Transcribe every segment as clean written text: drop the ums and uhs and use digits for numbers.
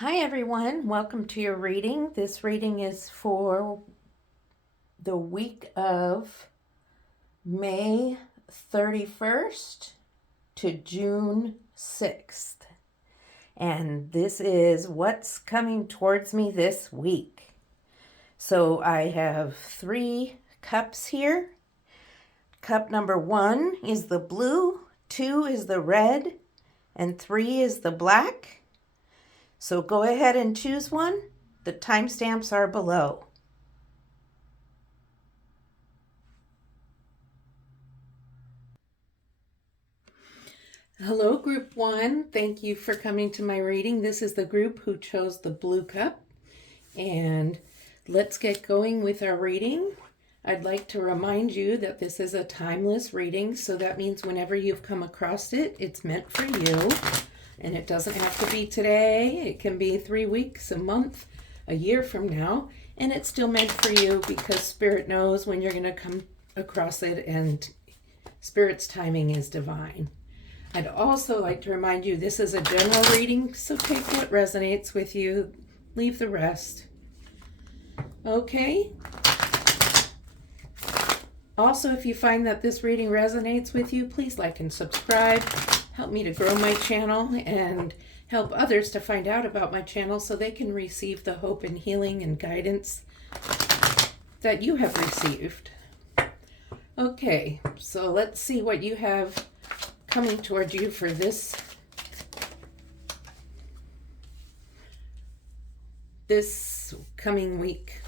Hi everyone, welcome to your reading. This reading is for the week of May 31st to June 6th. And this is what's coming towards me this week. So I have 3 cups here. Cup number 1 is the blue, 2 is the red, and 3 is the black. So go ahead and choose one. The timestamps are below. Hello, Group 1. Thank you for coming to my reading. This is the group who chose the blue cup. And let's get going with our reading. I'd like to remind you that this is a timeless reading, so that means whenever you've come across it, it's meant for you. And it doesn't have to be today. It can be 3 weeks, a month, a year from now. And it's still meant for you because Spirit knows when you're going to come across it, and Spirit's timing is divine. I'd also like to remind you this is a general reading, so take what resonates with you, leave the rest. Okay? Also, if you find that this reading resonates with you, please like and subscribe. Help me to grow my channel and help others to find out about my channel so they can receive the hope and healing and guidance that you have received. Okay, so let's see what you have coming toward you for this coming week.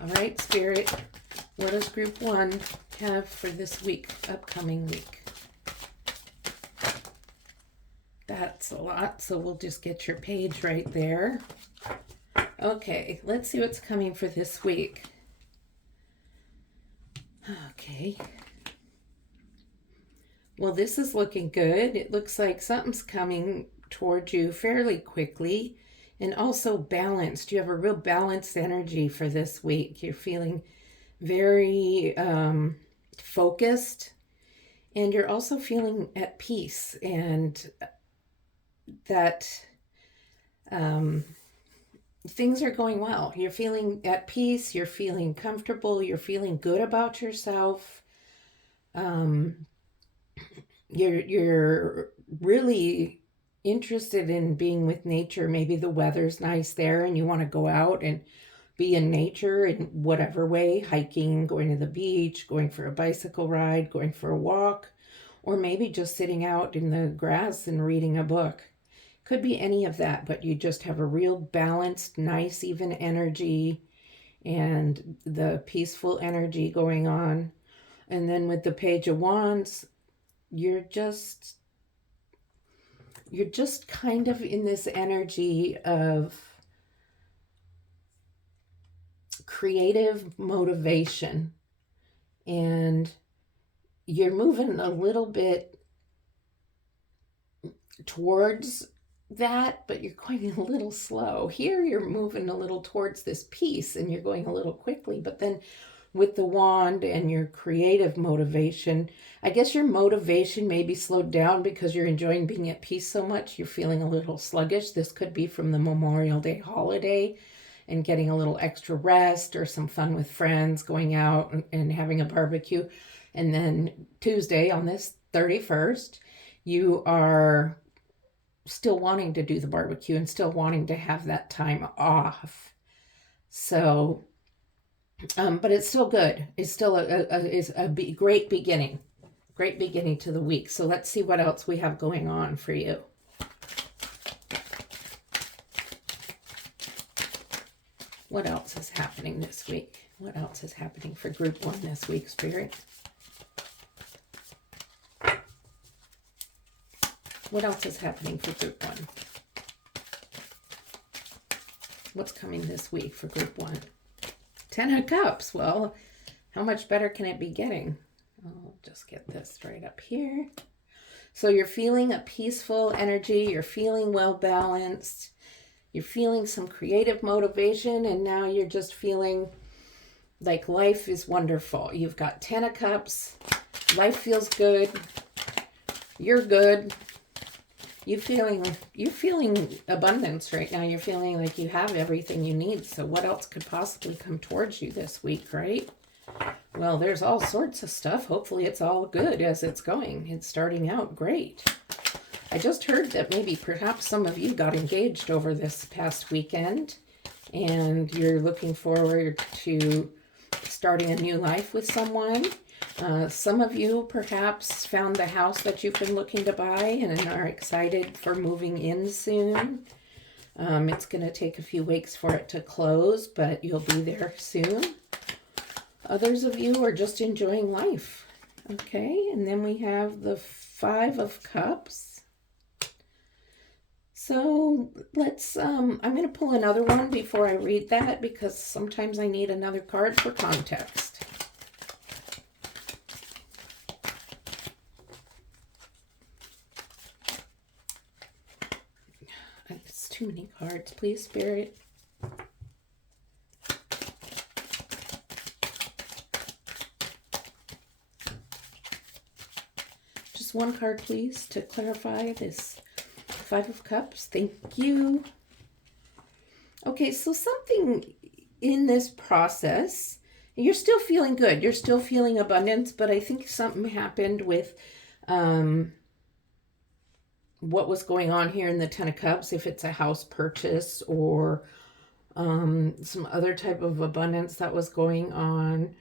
All right, Spirit, what does Group 1 have for this week, upcoming week? That's a lot, so we'll just get your page right there. Okay, let's see what's coming for this week. Okay. Well, this is looking good. It looks like something's coming toward you fairly quickly and also balanced. You have a real balanced energy for this week. You're feeling very focused, and you're also feeling at peace, and that things are going well. You're feeling at peace, you're feeling comfortable, you're feeling good about yourself. You're really interested in being with nature. Maybe the weather's nice there and you want to go out and be in nature in whatever way, hiking, going to the beach, going for a bicycle ride, going for a walk, or maybe just sitting out in the grass and reading a book. Could be any of that, but you just have a real balanced, nice, even energy and the peaceful energy going on. And then with the Page of Wands, you're just kind of in this energy of creative motivation, and you're moving a little bit towards that, but you're going a little slow. Here you're moving a little towards this peace and you're going a little quickly, but then with the wand and your creative motivation, I guess your motivation may be slowed down because you're enjoying being at peace so much. You're feeling a little sluggish. This could be from the Memorial Day holiday and getting a little extra rest or some fun with friends, going out and having a barbecue. And then Tuesday on this 31st, you are still wanting to do the barbecue and still wanting to have that time off. So but it's still good. It's still a great beginning to the week. So let's see what else we have going on for you. What else is happening this week? What else is happening for Group 1 this week, Spirit? What else is happening for Group 1? What's coming this week for Group 1? 10 of Cups. Well, how much better can it be getting? I'll just get this right up here. So you're feeling a peaceful energy. You're feeling well balanced. You're feeling some creative motivation. And now you're just feeling like life is wonderful. You've got 10 of Cups. Life feels good. You're good. you're feeling abundance right now. You're feeling like you have everything you need. So what else could possibly come towards you this week, right? Well, there's all sorts of stuff. Hopefully it's all good as it's going. It's starting out great. I just heard that maybe perhaps some of you got engaged over this past weekend and you're looking forward to starting a new life with someone. Some of you perhaps found the house that you've been looking to buy and are excited for moving in soon. It's going to take a few weeks for it to close, but you'll be there soon. Others of you are just enjoying life. Okay, and then we have the Five of Cups. So let's, I'm going to pull another one before I read that because sometimes I need another card for context. It's too many cards. Please, Spirit. Just one card, please, to clarify this Five of Cups. Thank you. Okay, so something in this process, you're still feeling good. You're still feeling abundance, but I think something happened with what was going on here in the Ten of Cups, if it's a house purchase or some other type of abundance that was going on.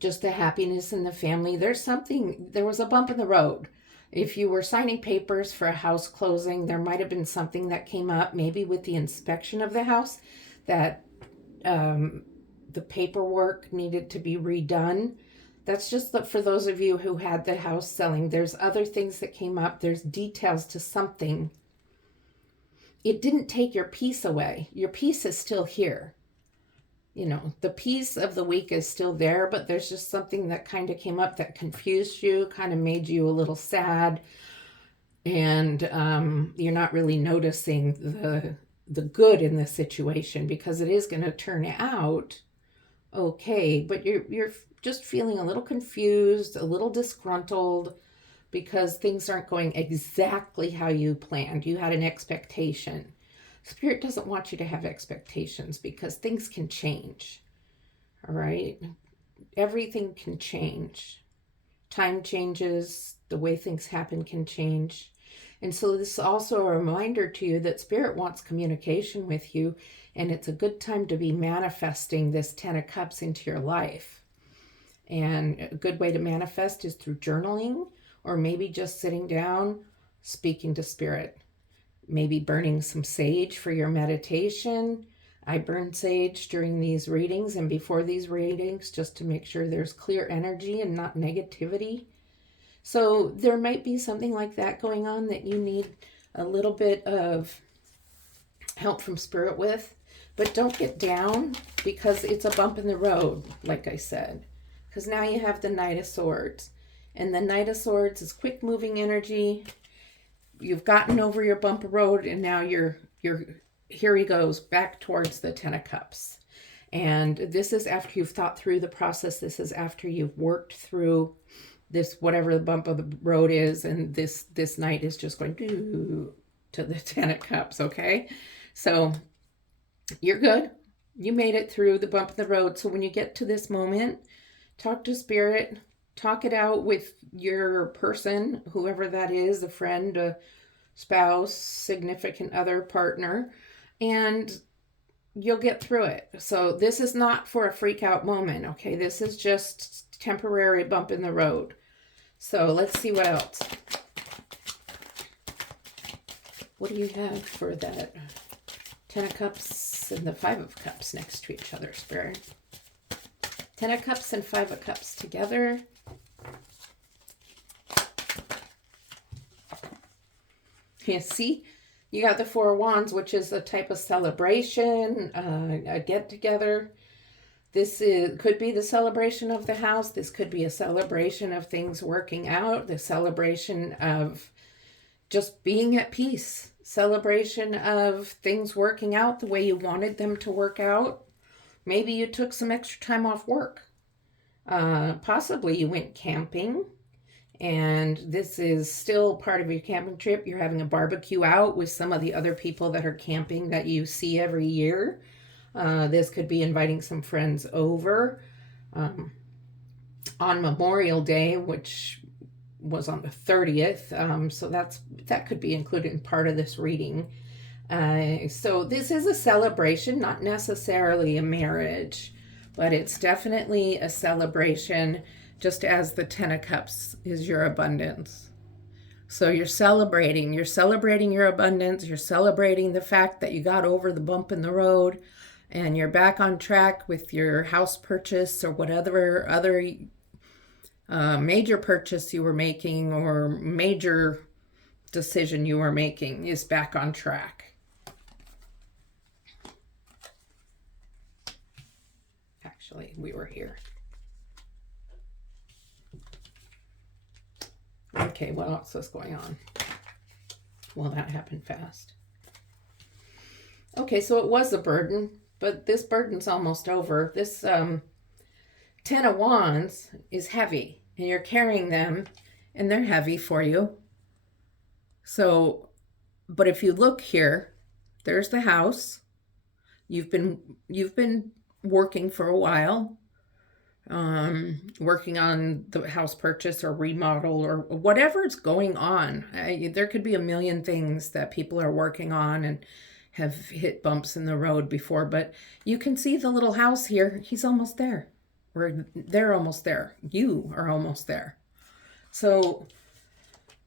Just the happiness in the family. There was a bump in the road. If you were signing papers for a house closing, there might have been something that came up, maybe with the inspection of the house, that the paperwork needed to be redone. That's just for those of you who had the house selling. There's other things that came up. There's details to something. It didn't take your peace away. Your peace is still here. You know, the peace of the week is still there, but there's just something that kind of came up that confused you, kind of made you a little sad, and you're not really noticing the good in the situation because it is going to turn out okay, but you're just feeling a little confused, a little disgruntled because things aren't going exactly how you planned. You had an expectation. Spirit doesn't want you to have expectations because things can change. All right? Everything can change. Time changes. The way things happen can change. And so this is also a reminder to you that Spirit wants communication with you, and it's a good time to be manifesting this Ten of Cups into your life. And a good way to manifest is through journaling, or maybe just sitting down, speaking to Spirit. Maybe burning some sage for your meditation. I burn sage during these readings and before these readings just to make sure there's clear energy and not negativity. So there might be something like that going on that you need a little bit of help from Spirit with. But don't get down because it's a bump in the road, like I said. Because now you have the Knight of Swords. And the Knight of Swords is quick moving energy. You've gotten over your bump road and now you're here he goes back towards the Ten of Cups. And this is after you've thought through the process. This is after you've worked through this, whatever the bump of the road is. And this Knight is just going to the Ten of Cups. Okay. So you're good. You made it through the bump of the road. So when you get to this moment, talk to Spirit. Talk it out with your person, whoever that is, a friend, a spouse, significant other, partner, and you'll get through it. So this is not for a freak out moment, okay? This is just temporary bump in the road. So let's see what else. What do you have for that Ten of Cups and the Five of Cups next to each other, Spirit? Ten of Cups and Five of Cups together. You see, you got the Four of Wands, which is a type of celebration, a get-together. This could be the celebration of the house. This could be a celebration of things working out, the celebration of just being at peace, celebration of things working out the way you wanted them to work out. Maybe you took some extra time off work. Possibly you went camping And this is still part of your camping trip. You're having a barbecue out with some of the other people that are camping that you see every year. This could be inviting some friends over on Memorial Day, which was on the 30th. So that could be included in part of this reading. So this is a celebration, not necessarily a marriage, but it's definitely a celebration, just as the Ten of Cups is your abundance. So you're celebrating your abundance, you're celebrating the fact that you got over the bump in the road and you're back on track with your house purchase or whatever other major purchase you were making or major decision you were making is back on track. Actually, we were here. Okay, what else is going on? Well, that happened fast. Okay, so it was a burden, but this burden's almost over. This Ten of Wands is heavy, and you're carrying them, and they're heavy for you. So, but if you look here, there's the house. You've been working for a while, working on the house purchase or remodel or whatever's going on. There could be a million things that people are working on and have hit bumps in the road before, but you can see the little house here. He's almost there. They're almost there. You are almost there. So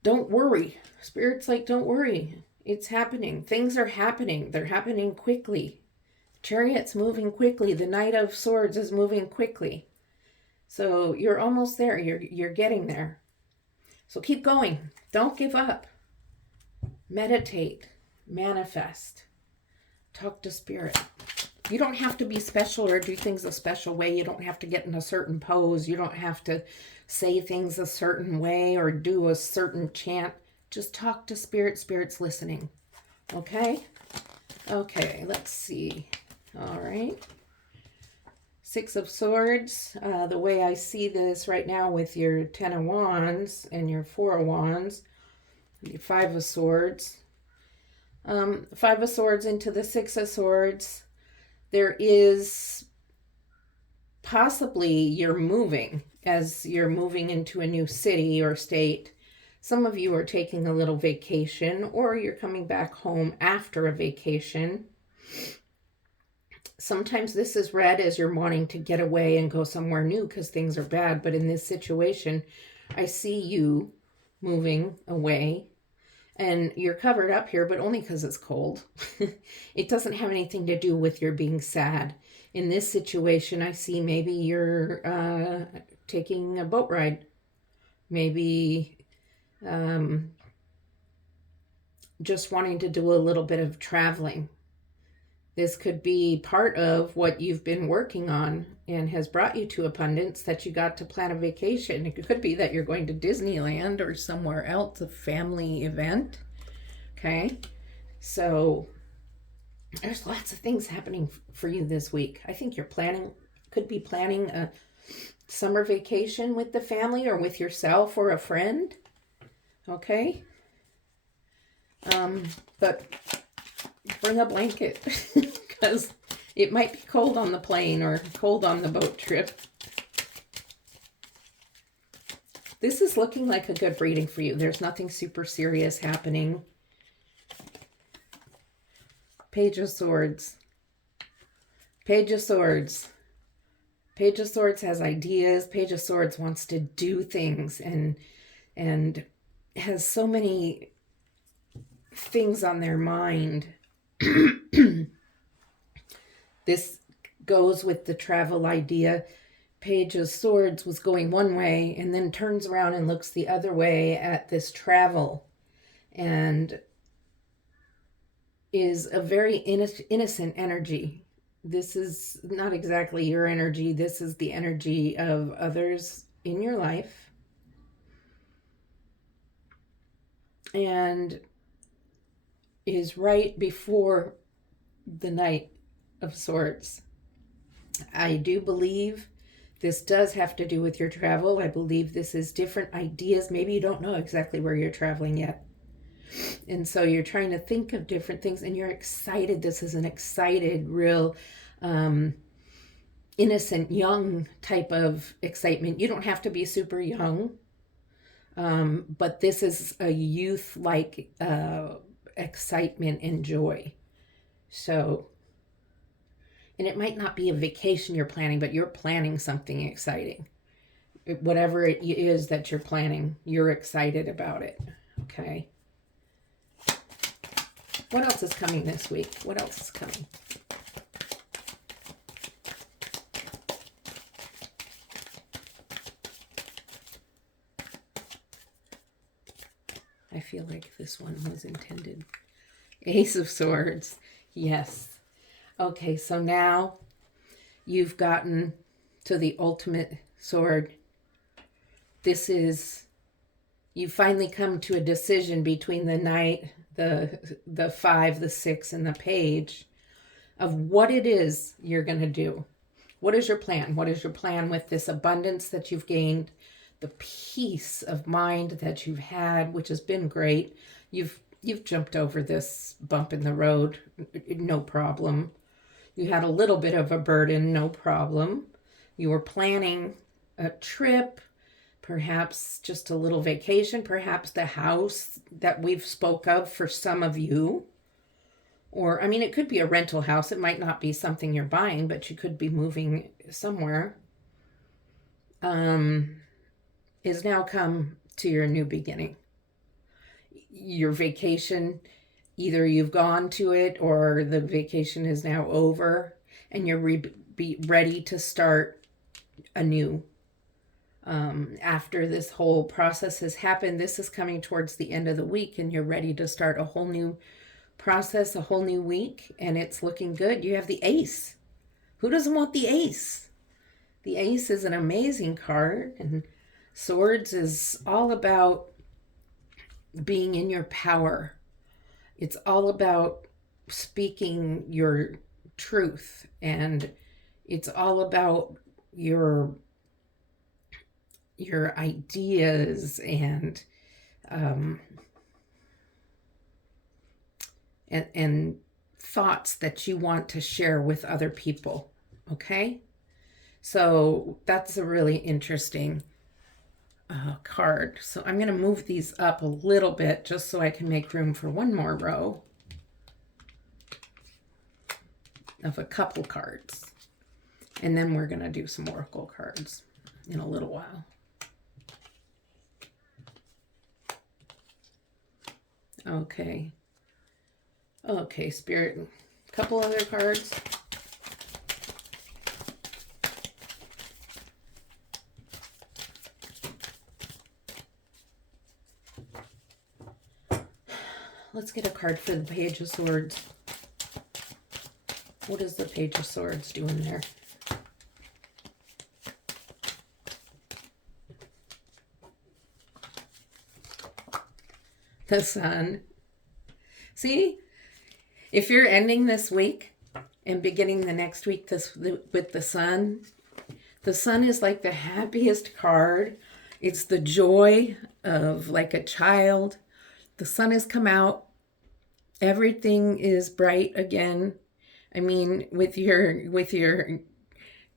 don't worry. Spirit's like, don't worry. It's happening. Things are happening. They're happening quickly. Chariot's moving quickly. The Knight of Swords is moving quickly. So you're almost there. You're getting there. So keep going. Don't give up. Meditate. Manifest. Talk to Spirit. You don't have to be special or do things a special way. You don't have to get in a certain pose. You don't have to say things a certain way or do a certain chant. Just talk to Spirit. Spirit's listening. Okay? Okay, let's see. All right. Six of Swords. The way I see this right now with your Ten of Wands and your Four of Wands, your Five of Swords. Five of Swords into the Six of Swords. There is possibly you're moving into a new city or state. Some of you are taking a little vacation or you're coming back home after a vacation. Sometimes this is read as you're wanting to get away and go somewhere new because things are bad. But in this situation, I see you moving away. And you're covered up here, but only because it's cold. It doesn't have anything to do with your being sad. In this situation, I see maybe you're taking a boat ride. Maybe just wanting to do a little bit of traveling. This could be part of what you've been working on and has brought you to abundance, that you got to plan a vacation. It could be that you're going to Disneyland or somewhere else, a family event. Okay, so there's lots of things happening for you this week. I think could be planning a summer vacation with the family or with yourself or a friend. Okay, but bring a blanket because it might be cold on the plane or cold on the boat trip. This is looking like a good reading for you. There's nothing super serious happening. Page of Swords. Page of Swords. Page of Swords has ideas. Page of Swords wants to do things and has so many things on their mind. This goes with the travel idea. Page of Swords was going one way and then turns around and looks the other way at this travel and is a very innocent energy. This is not exactly your energy. This is the energy of others in your life. And is right before the Knight of Swords. I do believe This does have to do with your travel. I believe this is different ideas. Maybe you don't know exactly where you're traveling yet. And so you're trying to think of different things and you're excited. This is an excited, real, innocent, young type of excitement. You don't have to be super young, but this is a youth-like excitement and joy. So, and it might not be a vacation you're planning, but you're planning something exciting. Whatever it is that you're planning, you're excited about it. Okay. What else is coming this week? What else is coming? I feel like this one was intended. Ace of Swords. Yes. Okay, so now you've gotten to the ultimate sword. This is, you finally come to a decision between the Knight, the 5, the 6, and the Page of what it is you're going to do. What is your plan? What is your plan with this abundance that you've gained, the peace of mind that you've had, which has been great. You've jumped over this bump in the road, no problem. You had a little bit of a burden, no problem. You were planning a trip, perhaps just a little vacation, perhaps the house that we've spoke of for some of you. Or, I mean, it could be a rental house. It might not be something you're buying, but you could be moving somewhere. Is now come to your new beginning. Your vacation, either you've gone to it or the vacation is now over and you're be ready to start anew. After this whole process has happened, this is coming towards the end of the week and you're ready to start a whole new process, a whole new week, and it's looking good. You have the Ace. Who doesn't want the Ace? The Ace is an amazing card, and Swords is all about being in your power. It's all about speaking your truth, and it's all about your ideas and thoughts that you want to share with other people. Okay? So that's a really interesting card. So I'm going to move these up a little bit just so I can make room for one more row of a couple cards. And then we're going to do some oracle cards in a little while. Okay. Okay, Spirit. A couple other cards. Let's get a card for the Page of Swords. What is the Page of Swords doing there? The Sun. See? If you're ending this week and beginning the next week with the Sun is like the happiest card. It's the joy of like a child. The sun has come out. Everything is bright again. I mean, with your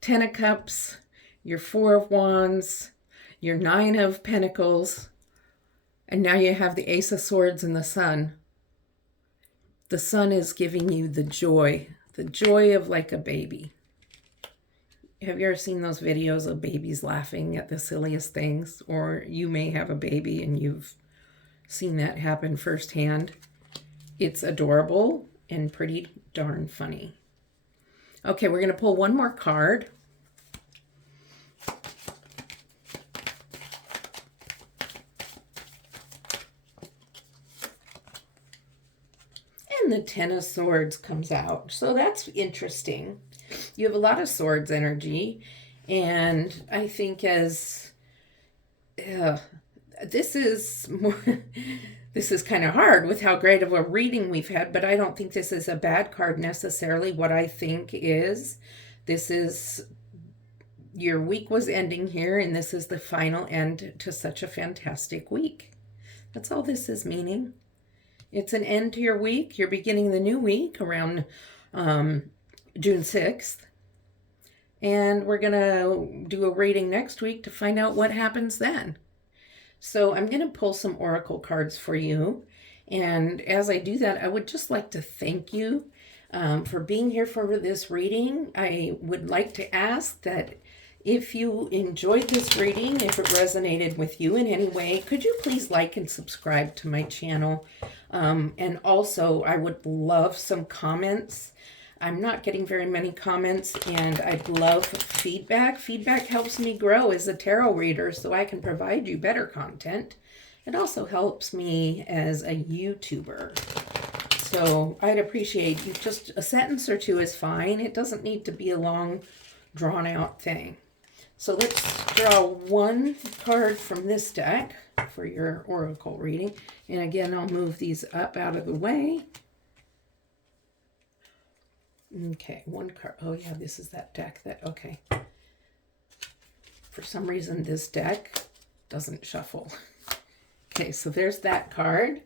10 of Cups, your 4 of Wands, your 9 of Pentacles, and now you have the Ace of Swords and the Sun. The Sun is giving you the joy of like a baby. Have you ever seen those videos of babies laughing at the silliest things? Or you may have a baby and you've seen that happen firsthand. It's adorable and pretty darn funny. Okay, we're going to pull one more card. And the 10 of Swords comes out. So that's interesting. You have a lot of Swords energy. And I think as... this is kind of hard with how great of a reading we've had, but I don't think this is a bad card necessarily. What I think is this is your week was ending here, and this is the final end to such a fantastic week. That's all this is meaning. It's an end to your week. You're beginning the new week around June 6th. And we're going to do a reading next week to find out what happens then. So I'm going to pull some oracle cards for you. And as I do that, I would just like to thank you for being here for this reading. I would like to ask that if you enjoyed this reading, if it resonated with you in any way, could you please like and subscribe to my channel? And also, I would love some comments. I'm not getting very many comments, and I'd love feedback. Feedback helps me grow as a tarot reader so I can provide you better content. It also helps me as a YouTuber. So I'd appreciate you. Just a sentence or two is fine. It doesn't need to be a long, drawn-out thing. So let's draw one card from this deck for your oracle reading. And again, I'll move these up out of the way. Okay, one card. Oh yeah, this is that deck okay. For some reason, this deck doesn't shuffle. Okay, so there's that card.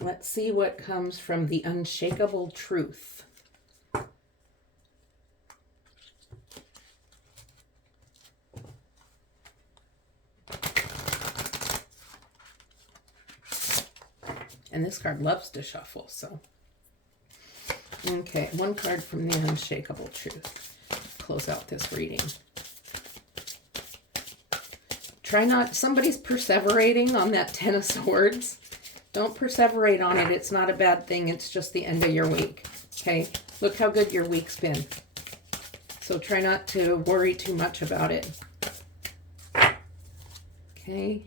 Let's see what comes from the Unshakable Truth. And this card loves to shuffle, so. Okay, one card from the Unshakable Truth. Close out this reading. Try not, somebody's perseverating on that Ten of Swords. Don't perseverate on it. It's not a bad thing. It's just the end of your week. Okay, look how good your week's been. So try not to worry too much about it. Okay.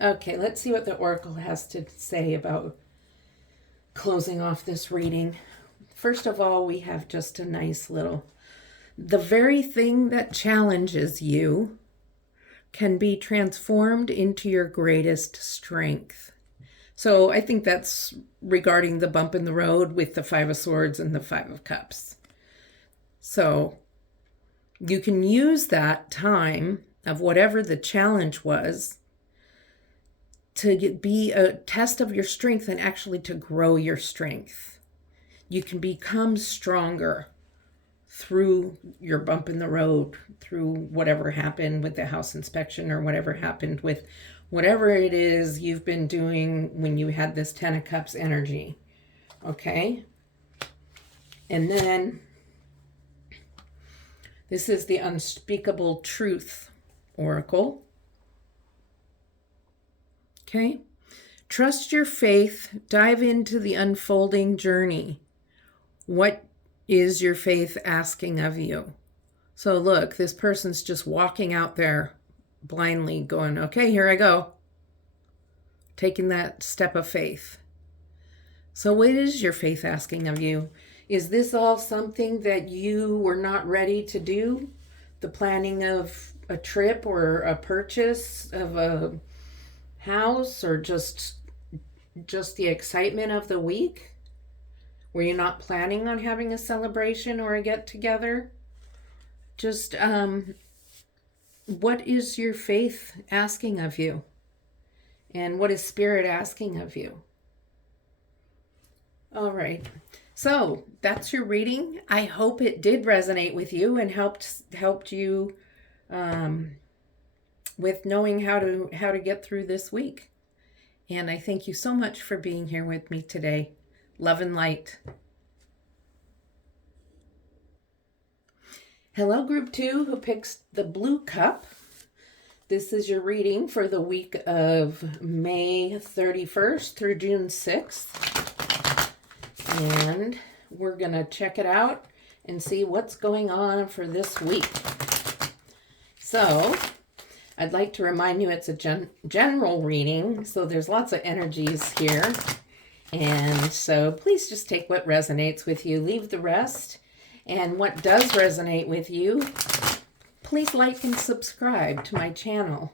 Okay, let's see what the Oracle has to say about closing off this reading. First of all, we have just a nice little, the very thing that challenges you can be transformed into your greatest strength. So I think that's regarding the bump in the road with the Five of Swords and the Five of Cups. So you can use that time of whatever the challenge was to be a test of your strength and actually to grow your strength. You can become stronger through your bump in the road, through whatever happened with the house inspection or whatever happened with whatever it is you've been doing when you had this Ten of Cups energy. Okay? And then this is the Unspeakable Truth Oracle. Okay? Trust your faith. Dive into the unfolding journey. What is your faith asking of you? So look, this person's just walking out there blindly going, okay, here I go. Taking that step of faith. So what is your faith asking of you? Is this all something that you were not ready to do? The planning of a trip or a purchase of a house, or just the excitement of the week? Were you not planning on having a celebration or a get-together? Just, what is your faith asking of you? And what is Spirit asking of you? All right. So that's your reading. I hope it did resonate with you and helped you with knowing how to get through this week. And I thank you so much for being here with me today. Love and light. Hello, Group 2, who picks the blue cup. This is your reading for the week of May 31st through June 6th. And we're going to check it out and see what's going on for this week. So I'd like to remind you it's a general reading, so there's lots of energies here. And so please just take what resonates with you, leave the rest. And what does resonate with you, please like and subscribe to my channel.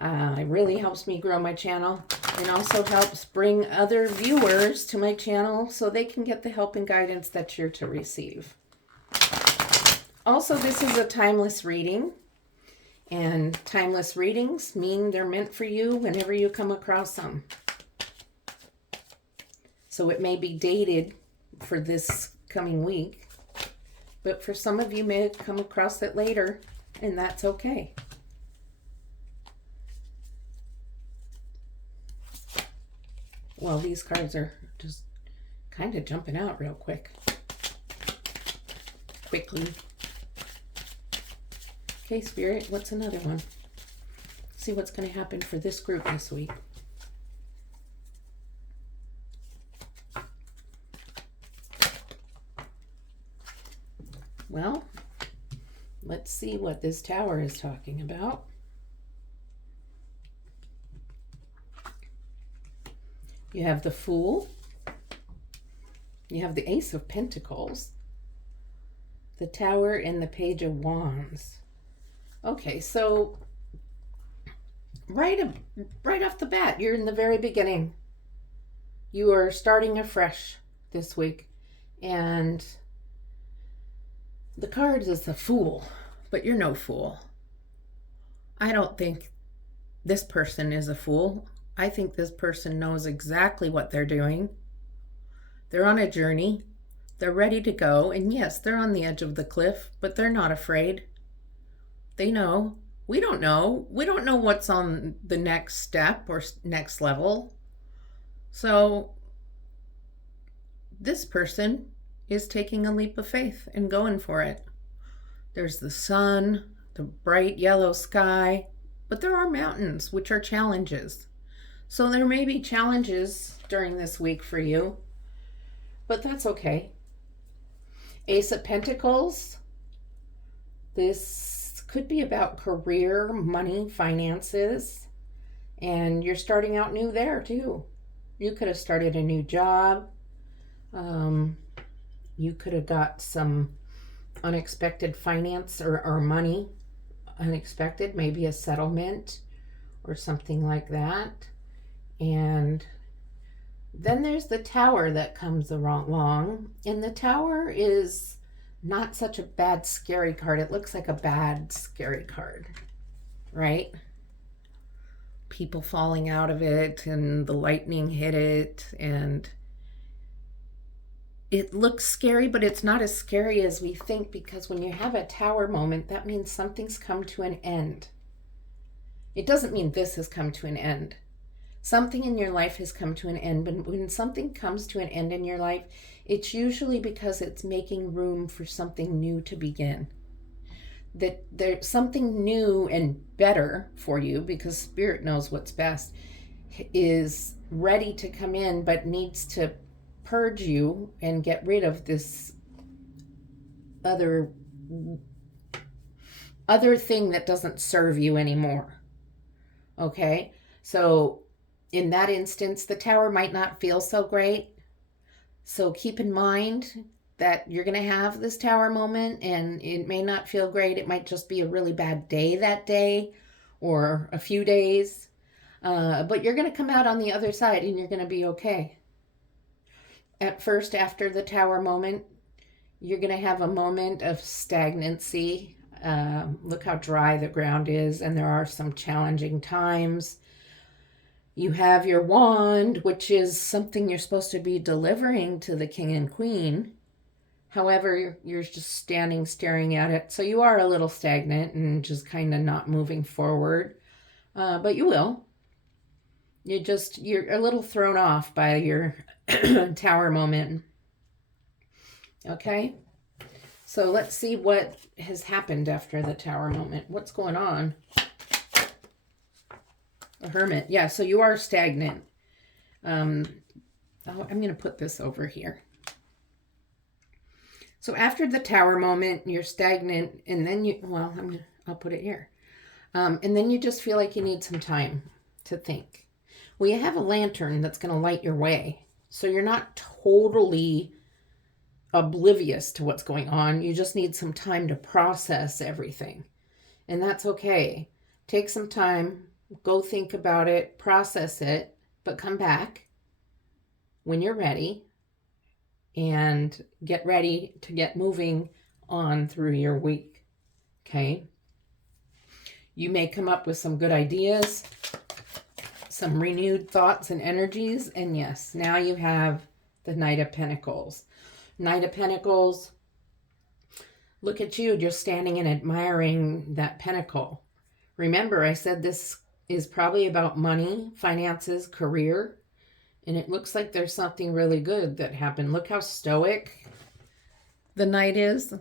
It really helps me grow my channel and also helps bring other viewers to my channel so they can get the help and guidance that you're to receive. Also, this is a timeless reading. And timeless readings mean they're meant for you whenever you come across them. So it may be dated for this coming week, but for some of you may come across it later, and that's okay. Well, these cards are just kind of jumping out real quickly. Okay, Spirit, what's another one? See what's going to happen for this group this week. Well, let's see what this Tower is talking about. You have the Fool. You have the Ace of Pentacles, the Tower, and the Page of Wands. Okay, so right off the bat, you're in the very beginning. You are starting afresh this week, and the card is the Fool, but you're no fool. I don't think this person is a fool. I think this person knows exactly what they're doing. They're on a journey. They're ready to go, and yes, they're on the edge of the cliff, but they're not afraid. They know. We don't know. We don't know what's on the next step or next level. So this person is taking a leap of faith and going for it. There's the sun, the bright yellow sky, but there are mountains, which are challenges. So there may be challenges during this week for you, but that's okay. Ace of Pentacles. This could be about career, money, finances, and you're starting out new there too. You could have started a new job. You could have got some unexpected finance or money. Unexpected, maybe a settlement or something like that. And then there's the Tower that comes along, and the Tower is not such a bad scary card. It looks like a bad scary card, right? People falling out of it, and the lightning hit it, and it looks scary, but it's not as scary as we think, because when you have a Tower moment, that means something's come to an end. It doesn't mean this has come to an end. Something in your life has come to an end, but when something comes to an end in your life, it's usually because it's making room for something new to begin. That there's something new and better for you, because Spirit knows what's best, is ready to come in, but needs to purge you and get rid of this other thing that doesn't serve you anymore. Okay? So in that instance, the Tower might not feel so great. So keep in mind that you're going to have this Tower moment, and it may not feel great. It might just be a really bad day that day or a few days. But you're going to come out on the other side, and you're going to be okay. At first, after the Tower moment, you're going to have a moment of stagnancy. Look how dry the ground is, and there are some challenging times. You have your wand, which is something you're supposed to be delivering to the king and queen. However, you're just standing staring at it. So you are a little stagnant and just kind of not moving forward. But you will. You're a little thrown off by your Tower moment. Okay? So let's see what has happened after the Tower moment. What's going on? A Hermit. Yeah, so you are stagnant. I'm going to put this over here. So after the Tower moment, you're stagnant, and then I'll put it here. And then you just feel like you need some time to think. Well, you have a lantern that's going to light your way. So you're not totally oblivious to what's going on. You just need some time to process everything. And that's okay. Take some time. Go think about it, process it, but come back when you're ready and get ready to get moving on through your week. Okay. You may come up with some good ideas, some renewed thoughts and energies. And yes, now you have the Knight of Pentacles. Knight of Pentacles, look at you just standing and admiring that pentacle. Remember, I said this is probably about money, finances, career. And it looks like there's something really good that happened. Look how stoic the Knight is.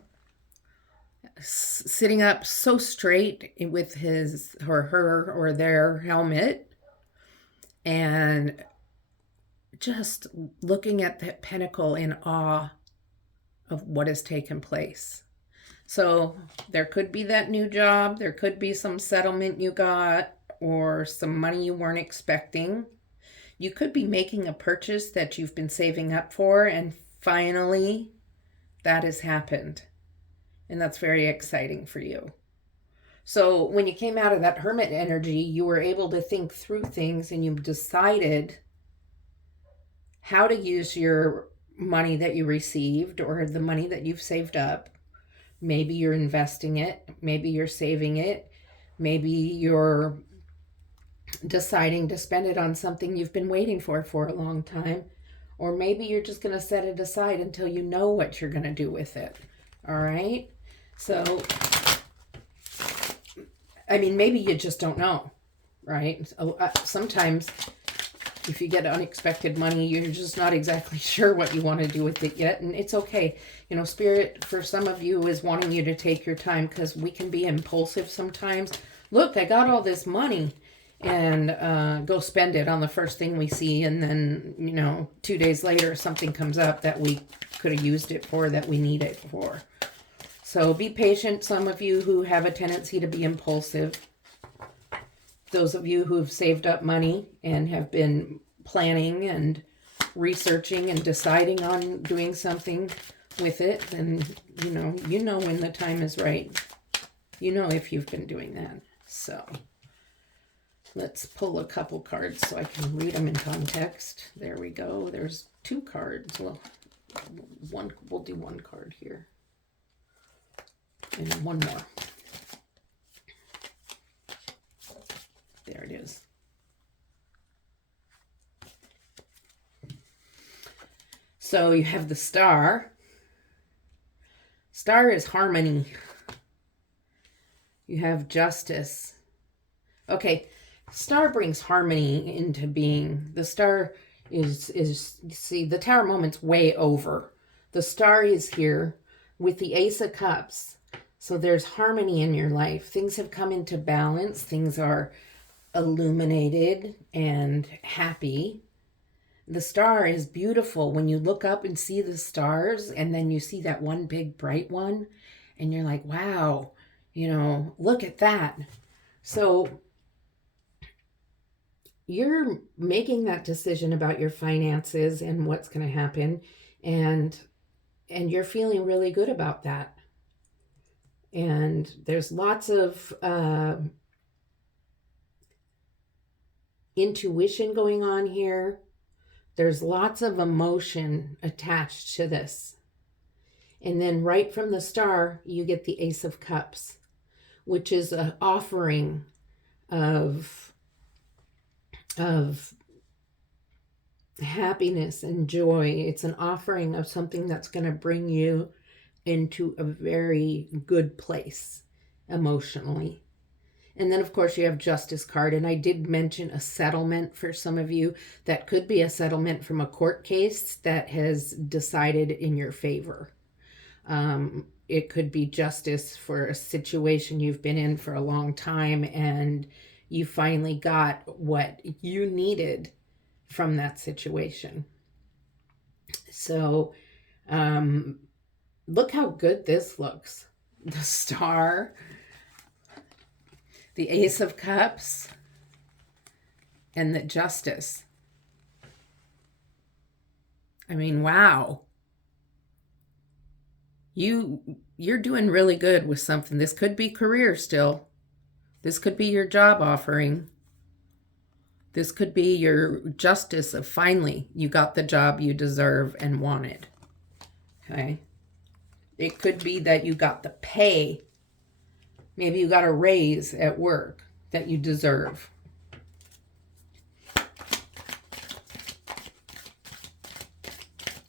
Sitting up so straight with his or her or their helmet. And just looking at that pentacle in awe of what has taken place. So there could be that new job. There could be some settlement you got or some money you weren't expecting. You could be making a purchase that you've been saving up for, and finally that has happened. And that's very exciting for you. So when you came out of that hermit energy, you were able to think through things and you decided how to use your money that you received or the money that you've saved up. Maybe you're investing it. Maybe you're saving it. Maybe you're deciding to spend it on something you've been waiting for a long time. Or maybe you're just going to set it aside until you know what you're going to do with it. All right? So, I mean, maybe you just don't know, right? Sometimes if you get unexpected money, you're just not exactly sure what you want to do with it yet. And it's okay. You know, Spirit, for some of you, is wanting you to take your time because we can be impulsive sometimes. Look, I got all this money, and go spend it on the first thing we see. And then, 2 days later, something comes up that we could have used it for, that we need it for. So be patient. Some of you who have a tendency to be impulsive. Those of you who've saved up money and have been planning and researching and deciding on doing something with it, then you know when the time is right. You know if you've been doing that. So let's pull a couple cards so I can read them in context. There we go. There's 2 cards. Well, we'll do 1 card here. And 1 more. There it is. So you have the Star. Star is harmony. You have Justice. Okay, Star brings harmony into being. The Star is see, the Tower moment's way over. The Star is here with the Ace of Cups. So there's harmony in your life. Things have come into balance. Things are illuminated and happy. The Star is beautiful. When you look up and see the stars, and then you see that one big bright one, and you're like, wow, look at that. So you're making that decision about your finances and what's going to happen, and you're feeling really good about that. And there's lots of intuition going on here. There's lots of emotion attached to this. And then right from the Star, you get the Ace of Cups, which is an offering of happiness and joy. It's an offering of something that's going to bring you into a very good place emotionally. And then, of course, you have Justice card. And I did mention a settlement for some of you. That could be a settlement from a court case that has decided in your favor. It could be justice for a situation you've been in for a long time, and you finally got what you needed from that situation. So, look how good this looks. The Star, the Ace of Cups, and the Justice. I mean, wow. You're doing really good with something. This could be career still. This could be your job offering. This could be your justice of finally you got the job you deserve and wanted. Okay? It could be that you got the pay. Maybe you got a raise at work that you deserve.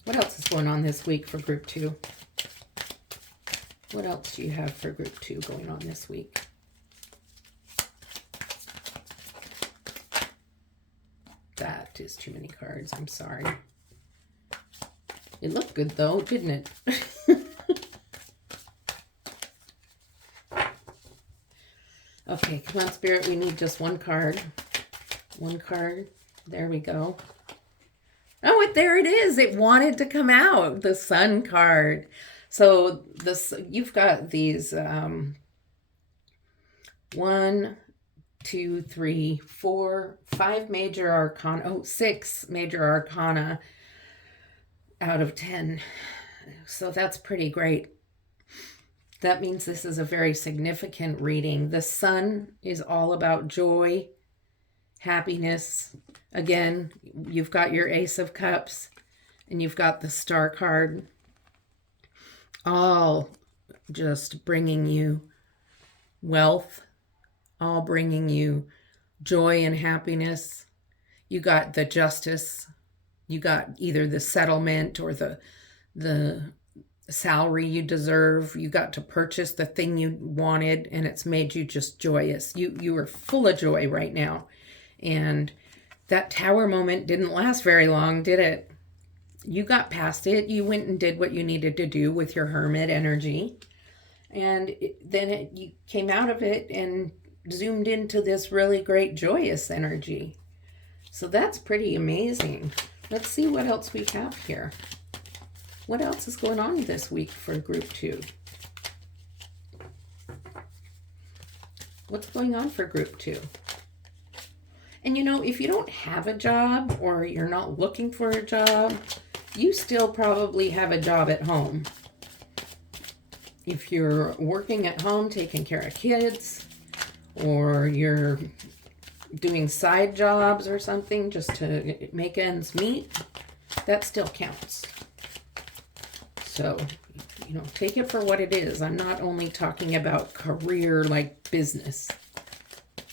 What else is going on this week for group 2? What else do you have for group 2 going on this week? That is too many cards. I'm sorry. It looked good though, didn't it? Okay, come on, Spirit. We need just one card. One card. There we go. Oh, there it is. It wanted to come out. The Sun card. So you've got these 1, 2, 3, 4, 5 major arcana. Oh, 6 major arcana out of 10. So that's pretty great. That means this is a very significant reading. The Sun is all about joy, happiness. Again, you've got your Ace of Cups and you've got the Star card. All just bringing you wealth, all bringing you joy and happiness. You got the Justice. You got either the settlement or the salary you deserve. You got to purchase the thing you wanted, and it's made you just joyous. You are full of joy right now. And that Tower moment didn't last very long, did it? You got past it. You went and did what you needed to do with your Hermit energy. And then you came out of it and zoomed into this really great joyous energy. So that's pretty amazing. Let's see what else we have here. What else is going on this week for group 2? What's going on for group 2? And you know, if you don't have a job or you're not looking for a job, you still probably have a job at home. If you're working at home, taking care of kids, or you're doing side jobs or something just to make ends meet, that still counts. So, you know, take it for what it is. I'm not only talking about career like business.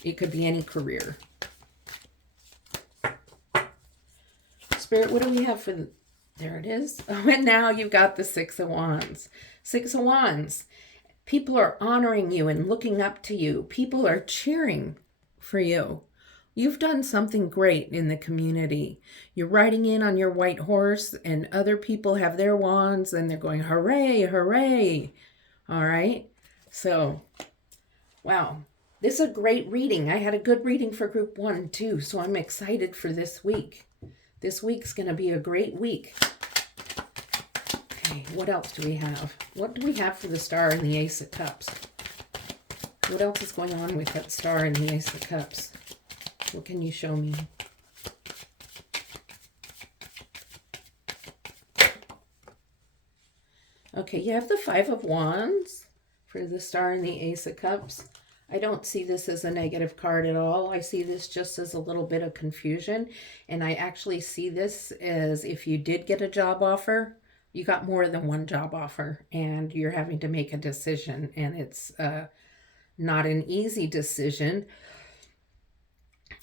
It could be any career. Spirit, what do we have for there it is. Oh, and now you've got the 6 of Wands. 6 of Wands. People are honoring you and looking up to you. People are cheering for you. You've done something great in the community. You're riding in on your white horse and other people have their wands and they're going, hooray, hooray. All right. So, wow. This is a great reading. I had a good reading for group 1 too. So I'm excited for this week. This week's going to be a great week. Okay. What else do we have? What do we have for the Star and the Ace of Cups? What else is going on with that Star and the Ace of Cups? What can you show me? Okay, you have the 5 of Wands for the Star and the Ace of Cups. I don't see this as a negative card at all. I see this just as a little bit of confusion. And I actually see this as if you did get a job offer, you got more than one job offer and you're having to make a decision. And it's not an easy decision.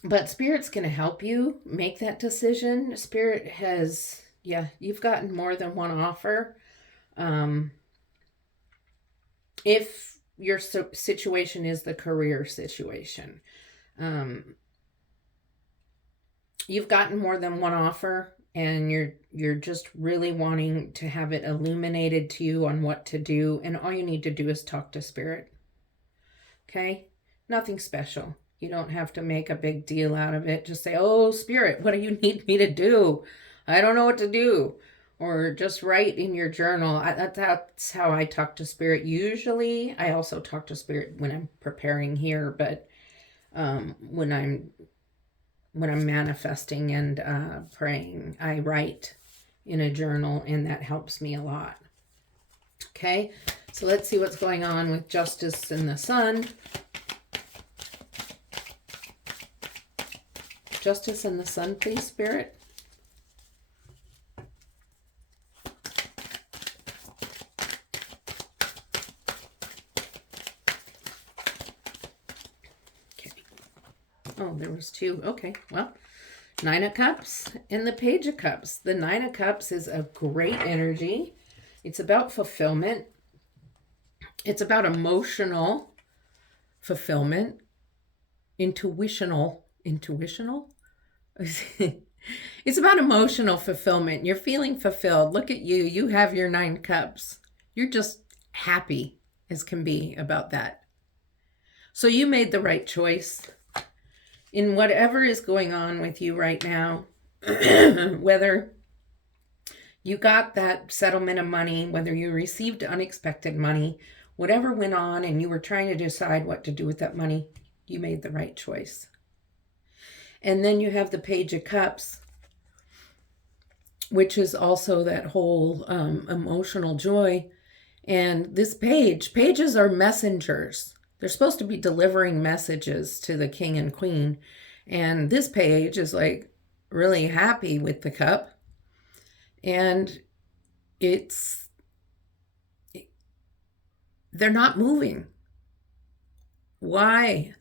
But Spirit's going to help you make that decision. Spirit has, you've gotten more than one offer. If your situation is the career situation, you've gotten more than one offer and you're just really wanting to have it illuminated to you on what to do. And all you need to do is talk to Spirit. Okay? Nothing special. You don't have to make a big deal out of it. Just say, oh, Spirit, what do you need me to do? I don't know what to do. Or just write in your journal. That's how I talk to Spirit. Usually, I also talk to Spirit when I'm preparing here. But when I'm manifesting and praying, I write in a journal. And that helps me a lot. Okay, so let's see what's going on with Justice and the Sun. Justice and the Sun, please, Spirit. you. Okay, well, Nine of Cups and the Page of Cups. The Nine of Cups is a great energy. It's about fulfillment. It's about emotional fulfillment. Intuitional. It's about emotional fulfillment. You're feeling fulfilled. Look at you. You have your 9 cups. You're just happy as can be about that. So you made the right choice in whatever is going on with you right now. Whether you got that settlement of money, whether you received unexpected money, whatever went on and you were trying to decide what to do with that money, you made the right choice. And then you have the Page of Cups, which is also that whole emotional joy. And this pages are messengers. They're supposed to be delivering messages to the king and queen. And this page is like really happy with the cup. And they're not moving. Why?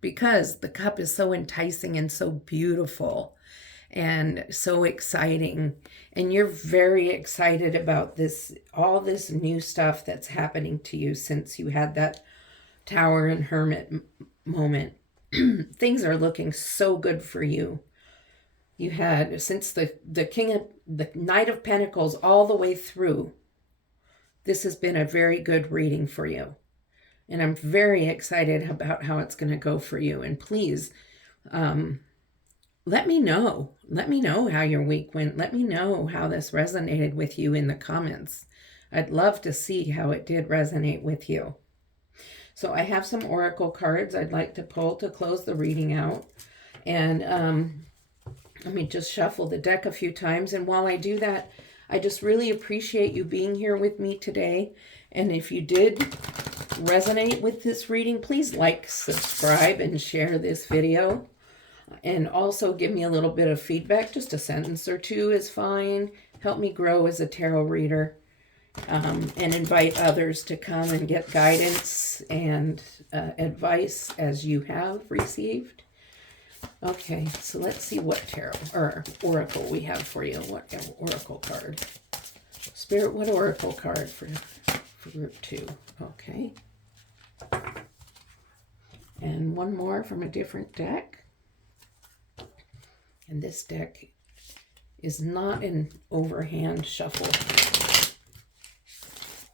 Because the cup is so enticing and so beautiful and so exciting. And you're very excited about this, all this new stuff that's happening to you since you had that Tower and Hermit moment. Things are looking so good for you. You had, since the Knight of Pentacles all the way through, this has been a very good reading for you. And I'm very excited about how it's going to go for you. And please, let me know. Let me know how your week went. Let me know how this resonated with you in the comments. I'd love to see how it did resonate with you. So I have some oracle cards I'd like to pull to close the reading out. And let me just shuffle the deck a few times. And while I do that, I just really appreciate you being here with me today. And if you did resonate with this reading, please like, subscribe, and share this video. And also give me a little bit of feedback. Just a sentence or two is fine. Help me grow as a tarot reader. And invite others to come and get guidance and advice as you have received. Okay, so let's see what tarot or oracle we have for you. What oracle card? Spirit, what oracle card for group 2? Okay. And one more from a different deck. And this deck is not an overhand shuffle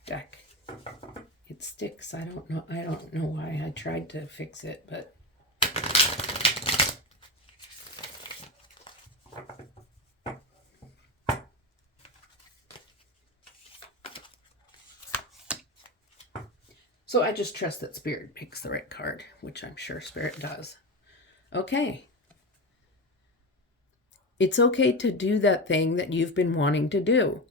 deck. It sticks. I don't know why. I tried to fix it, but so I just trust that Spirit picks the right card, which I'm sure Spirit does. Okay. It's okay to do that thing that you've been wanting to do.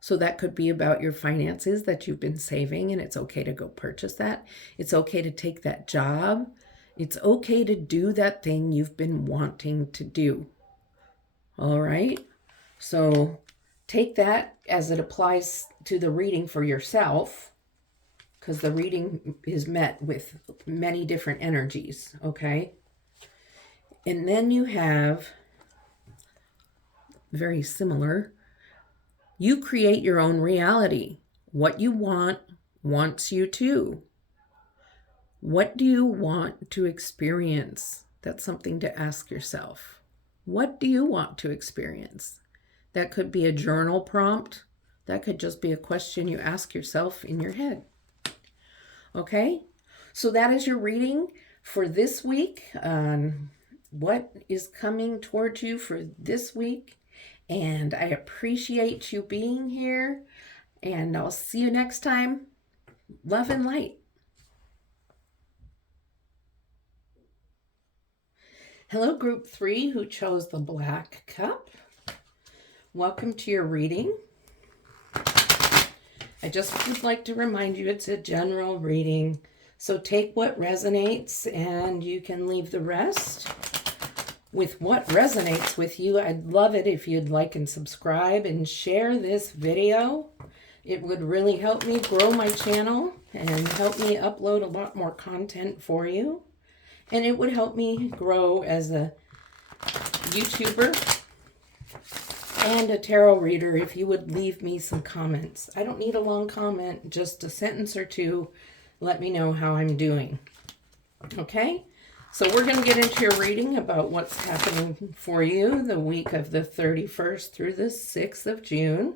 So that could be about your finances that you've been saving, and it's okay to go purchase that. It's okay to take that job. It's okay to do that thing you've been wanting to do. All right? So take that as it applies to the reading for yourself, because the reading is met with many different energies, okay? And then you have, very similar, you create your own reality. What you want wants you to. What do you want to experience? That's something to ask yourself. What do you want to experience? That could be a journal prompt. That could just be a question you ask yourself in your head. Okay? So that is your reading for this week on what is coming towards you for this week. And I appreciate you being here. And I'll see you next time. Love and light. Hello, group 3 who chose the Black Cup. Welcome to your reading. I just would like to remind you it's a general reading. So take what resonates and you can leave the rest with what resonates with you. I'd love it if you'd like and subscribe and share this video. It would really help me grow my channel and help me upload a lot more content for you. And it would help me grow as a YouTuber and a tarot reader if you would leave me some comments. I don't need a long comment, just a sentence or two. Let me know how I'm doing. Okay? So we're going to get into your reading about what's happening for you the week of the 31st through the 6th of June.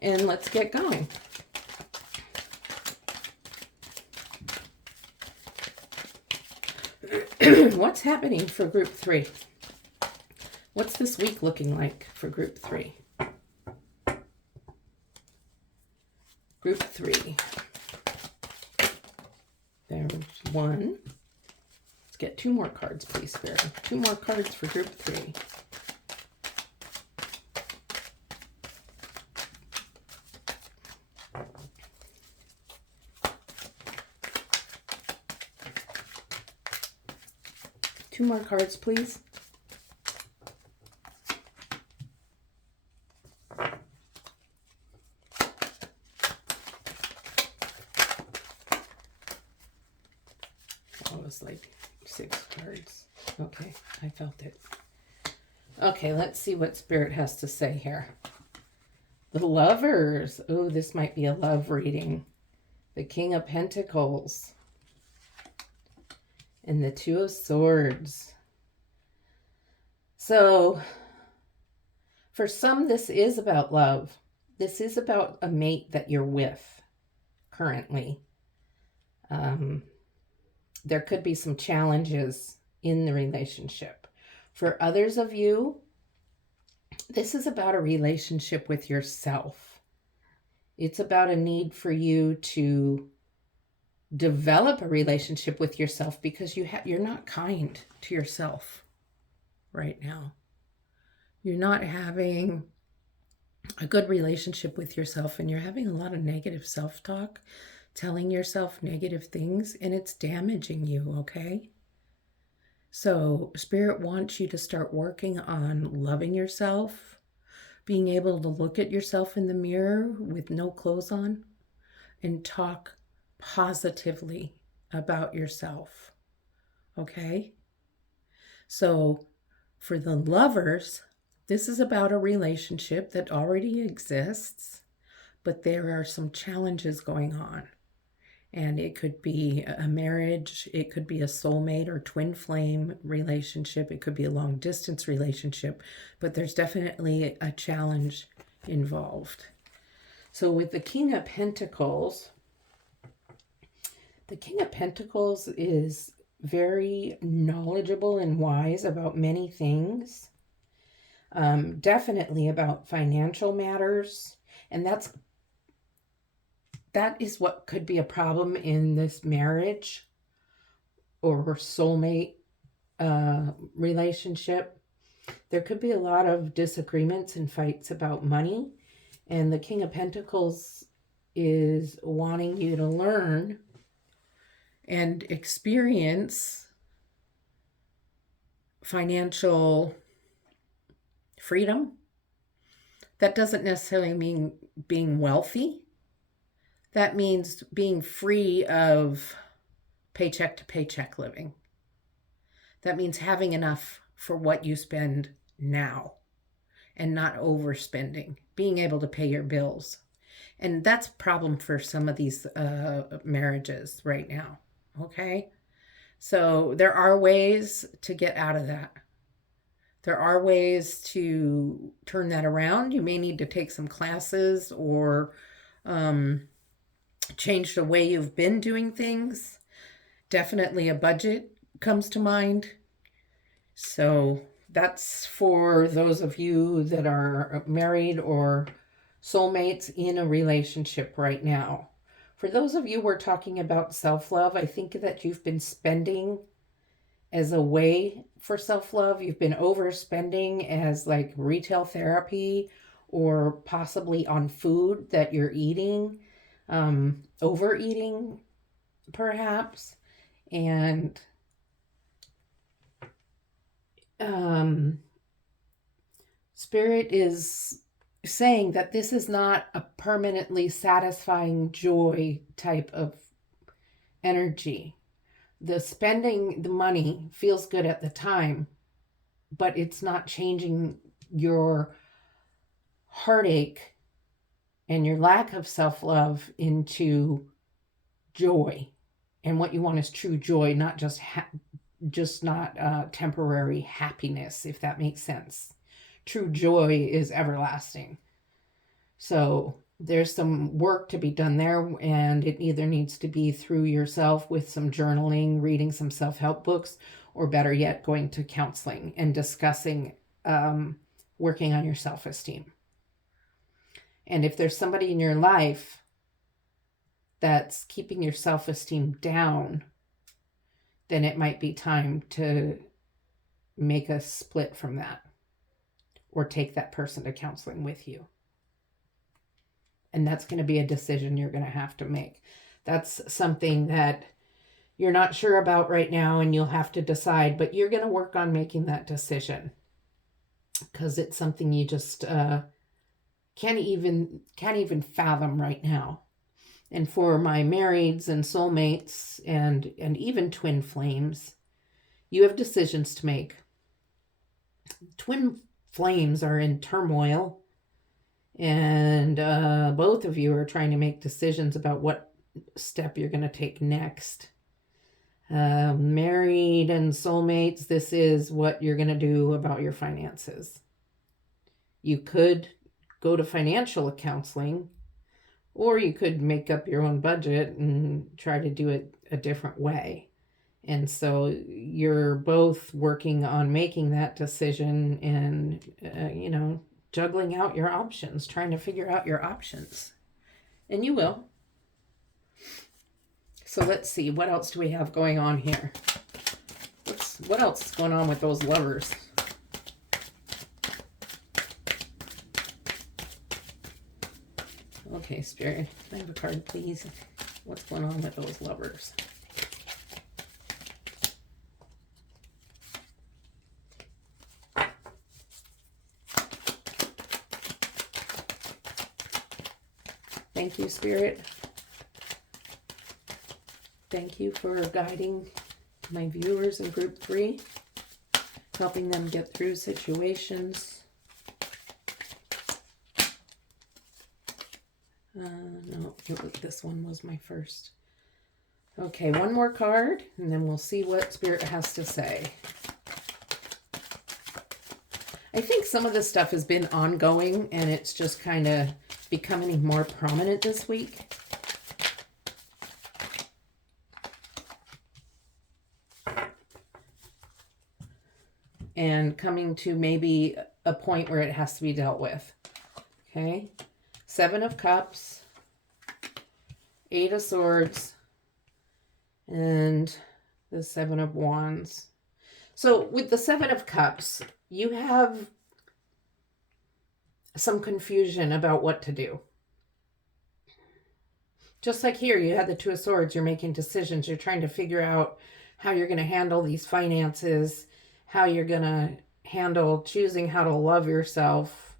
And let's get going. What's happening for group 3? What's this week looking like for group 3? Group 3. There's one. Let's get 2 more cards, please, Spirit. 2 more cards for group 3. Two more cards, please. Oh, it was like 6 cards. Okay, I felt it. Okay, let's see what Spirit has to say here. The Lovers. Oh, this might be a love reading. The King of Pentacles. And the 2 of Swords. So, for some, this is about love. This is about a mate that you're with currently. There could be some challenges in the relationship. For others of you, this is about a relationship with yourself. It's about a need for you to develop a relationship with yourself because you're not kind to yourself right now. You're not having a good relationship with yourself, and you're having a lot of negative self-talk, telling yourself negative things, and it's damaging you, okay? So Spirit wants you to start working on loving yourself, being able to look at yourself in the mirror with no clothes on and talk positively about yourself, okay? So for the Lovers, this is about a relationship that already exists, but there are some challenges going on. And it could be a marriage, it could be a soulmate or twin flame relationship, it could be a long distance relationship, but there's definitely a challenge involved. So with the King of Pentacles, the King of Pentacles is very knowledgeable and wise about many things. Definitely about financial matters. And that is what could be a problem in this marriage or soulmate relationship. There could be a lot of disagreements and fights about money. And the King of Pentacles is wanting you to learn and experience financial freedom. That doesn't necessarily mean being wealthy. That means being free of paycheck to paycheck living. That means having enough for what you spend now and not overspending, being able to pay your bills. And that's a problem for some of these marriages right now, okay? So there are ways to get out of that. There are ways to turn that around. You may need to take some classes or change the way you've been doing things. Definitely a budget comes to mind. So that's for those of you that are married or soulmates in a relationship right now. For those of you who are talking about self-love, I think that you've been spending as a way for self-love. You've been overspending as like retail therapy or possibly on food that you're eating, overeating perhaps. And Spirit is saying that this is not a permanently satisfying joy type of energy. the spending the money feels good at the time, but it's not changing your heartache and your lack of self-love into joy. And what you want is true joy, not just not temporary happiness, if that makes sense. True joy is everlasting. So there's some work to be done there, and it either needs to be through yourself with some journaling, reading some self-help books, or better yet, going to counseling and discussing working on your self-esteem. And if there's somebody in your life that's keeping your self-esteem down, then it might be time to make a split from that or take that person to counseling with you. And that's going to be a decision you're going to have to make. That's something that you're not sure about right now and you'll have to decide, but you're going to work on making that decision because it's something you just can't even fathom right now. And for my marrieds and soulmates and even twin flames, you have decisions to make. Twin flames are in turmoil, and both of you are trying to make decisions about what step you're going to take next. Married and soulmates, this is what you're going to do about your finances. You could go to financial counseling, or you could make up your own budget and try to do it a different way. And so you're both working on making that decision and, juggling out your options, trying to figure out your options. And you will. So let's see, what else do we have going on here? What else is going on with those lovers? Okay, Spirit, can I have a card, please? What's going on with those lovers? Thank you, Spirit. Thank you for guiding my viewers in group 3, helping them get through situations. No, this one was my first. Okay, one more card, and then we'll see what Spirit has to say. I think some of this stuff has been ongoing, and it's just kind of becoming more prominent this week. And coming to maybe a point where it has to be dealt with. Okay. 7 of Cups, 8 of Swords, and the 7 of Wands. So with the 7 of Cups, you have some confusion about what to do. Just like here, you had the 2 of Swords, you're making decisions, you're trying to figure out how you're going to handle these finances, how you're going to handle choosing how to love yourself.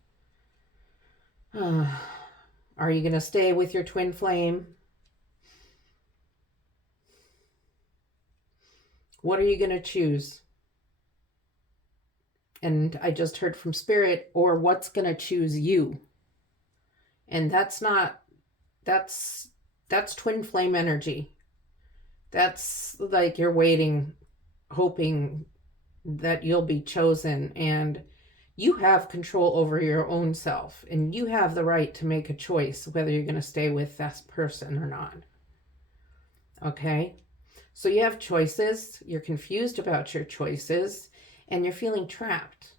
Are you going to stay with your twin flame? What are you going to choose? And I just heard from Spirit, or what's going to choose you? And that's twin flame energy. That's like you're waiting, hoping that you'll be chosen, and you have control over your own self, and you have the right to make a choice whether you're going to stay with that person or not. Okay? So you have choices, you're confused about your choices, and you're feeling trapped.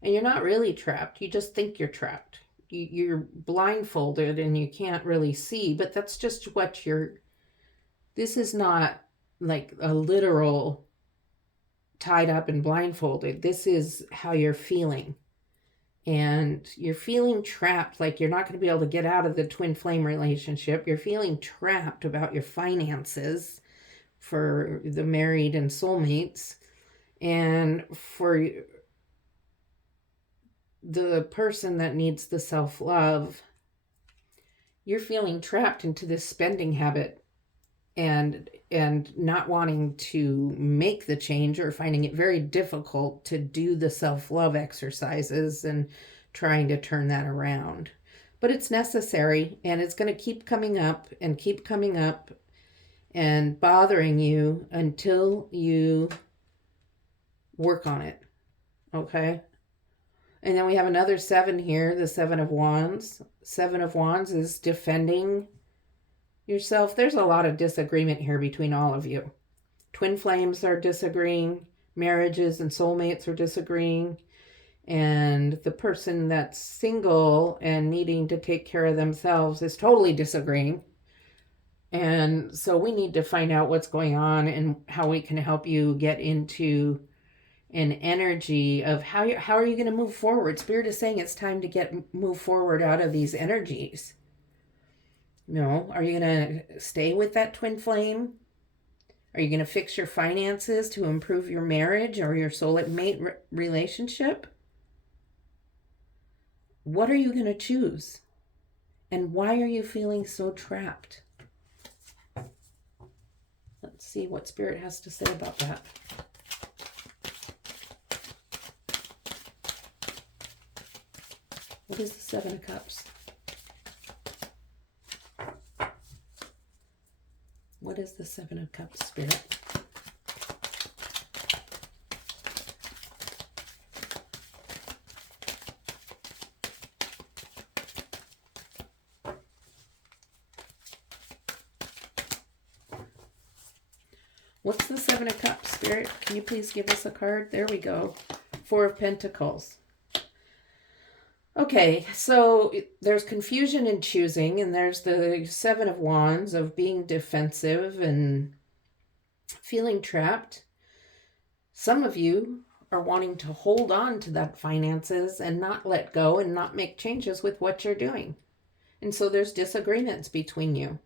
And you're not really trapped, you just think you're trapped. You're blindfolded and you can't really see, but that's just what this is not like a literal tied up and blindfolded. This is how you're feeling. And you're feeling trapped, like you're not going to be able to get out of the twin flame relationship. You're feeling trapped about your finances for the married and soulmates. And for the person that needs the self-love, you're feeling trapped into this spending habit. And and not wanting to make the change or finding it very difficult to do the self-love exercises and trying to turn that around. But it's necessary, and it's going to keep coming up and keep coming up and bothering you until you work on it. Okay? And then we have another 7 here, the 7 of Wands. 7 of Wands is defending yourself. There's a lot of disagreement here between all of you. Twin flames are disagreeing. Marriages and soulmates are disagreeing. And the person that's single and needing to take care of themselves is totally disagreeing. And so we need to find out what's going on and how we can help you get into an energy of how are you going to move forward. Spirit is saying it's time to move forward out of these energies. Are you going to stay with that twin flame? Are you going to fix your finances to improve your marriage or your soulmate relationship? What are you going to choose? And why are you feeling so trapped? Let's see what Spirit has to say about that. What is the 7 of Cups? What is the 7 of Cups, Spirit? What's the 7 of Cups, Spirit? Can you please give us a card? There we go. 4 of Pentacles. Okay, so there's confusion in choosing, and there's the 7 of Wands of being defensive and feeling trapped. Some of you are wanting to hold on to that finances and not let go and not make changes with what you're doing. And so there's disagreements between you.